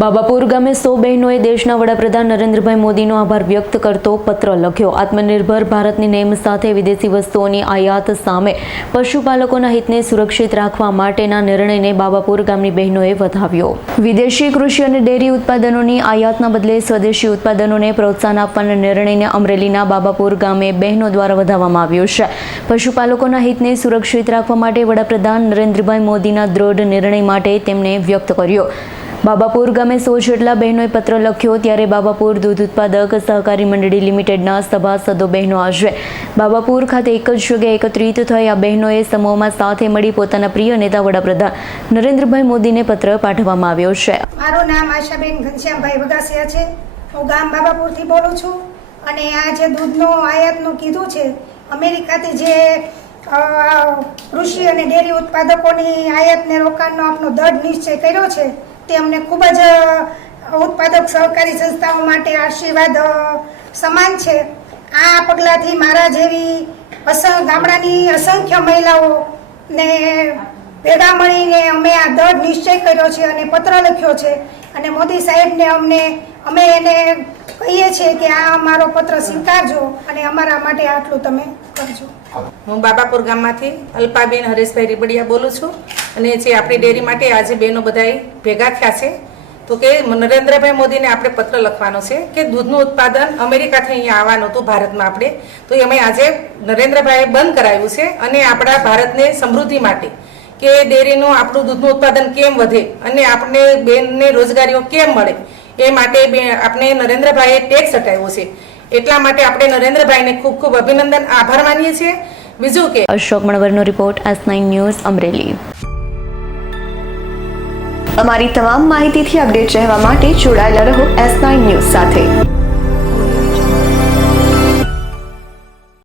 બાબાપુર ગામે સો બહેનોએ દેશના વડાપ્રધાન નરેન્દ્રભાઈ મોદીનો આભાર વ્યક્ત કરતો પત્ર લખ્યો. આત્મનિર્ભર ભારતની નેમ સાથે વિદેશી વસ્તુઓની આયાત સામે પશુપાલકોના હિતને સુરક્ષિત રાખવા માટેના નિર્ણયને બાબાપુર ગામની બહેનોએ વધાવ્યો. વિદેશી કૃષિ અને ડેરી ઉત્પાદનોની આયાતના બદલે સ્વદેશી ઉત્પાદનોને પ્રોત્સાહન આપવાના નિર્ણયને અમરેલીના બાબાપુર ગામે બહેનો દ્વારા વધાવવામાં આવ્યો છે. પશુપાલકોના હિતને સુરક્ષિત રાખવા માટે વડાપ્રધાન નરેન્દ્રભાઈ મોદીના દ્રઢ નિર્ણય માટે તેમણે વ્યક્ત કર્યો. બાબાપુર ગામે સો જેટલા બહેનોએ પત્ર લખ્યો ત્યારે બાબાપુર દૂધ ઉત્પાદક સહકારી મંડળી લિમિટેડના સભાસદો બહેનો આજે બાબાપુર ખાતે એક જ જગ્યાએ એકત્રિત થઈ આ બહેનોએ સમૂહમાં સાથે મળી પોતાના પ્રિય નેતા વડાપ્રધાન નરેન્દ્રભાઈ મોદીને પત્ર પાઠવવામાં આવ્યો છે. મારું નામ આશાબેન ઘનશ્યામભાઈ વગાસિયા છે. હું ગામ બાબાપુરથી બોલું છું અને આ જે દૂધનું આયાતનું કીધું છે, અમેરિકાથી જે કૃષિ અને ડેરી ઉત્પાદકોની આયાતને રોકાણનો આપનો દઢ નિશ્ચય કર્યો છે તે અમને ખૂબ જ ઉત્પાદક સહકારી સંસ્થાઓ માટે આશીર્વાદ સમાન છે. આ પગલાંથી મારા જેવી ગામડાની અસંખ્ય મહિલાઓને ભેગા મળીને અમે આ દળ નિશ્ચય કર્યો છે અને પત્ર લખ્યો છે. અને મોદી સાહેબને અમને, અમે એને કહીએ છીએ કે આ અમારો પત્ર સ્વીકારજો અને અમારા માટે આટલું તમે કરજો. હું બાબાપુર ગામમાંથી અલ્પાબેન હરેશભાઈ રીબડિયા બોલું છું અને જે આપણી ડેરી માટે આજે બહેનો બધાએ ભેગા થયા છે. તો કે નરેન્દ્રભાઈ મોદીને આપણે પત્ર લખવાનો છે કે દૂધનું ઉત્પાદન અમેરિકાથી અહીંયા આવવાનું હતું, ભારતમાં આપણે. તો એ અમે આજે નરેન્દ્રભાઈએ બંધ કરાવ્યું છે અને આપણા ભારતને સમૃદ્ધિ માટે કે ડેરીનું આપણું દૂધનું ઉત્પાદન કેમ વધે અને આપણે બેનને રોજગારીઓ કેમ મળે. એ માટે આપણે નરેન્દ્રભાઈએ ટેક્સ હટાવ્યો છે. એટલા માટે આપણે નરેન્દ્રભાઈને ખૂબ ખૂબ અભિનંદન, આભાર માનીએ છીએ. બીજું કે Ashok Manvar report S nine news, Amreli. અમારી તમામ માહિતીથી અપડેટ રહેવા માટે જોડાયેલા રહો એસ નાઇન ન્યૂઝ સાથે.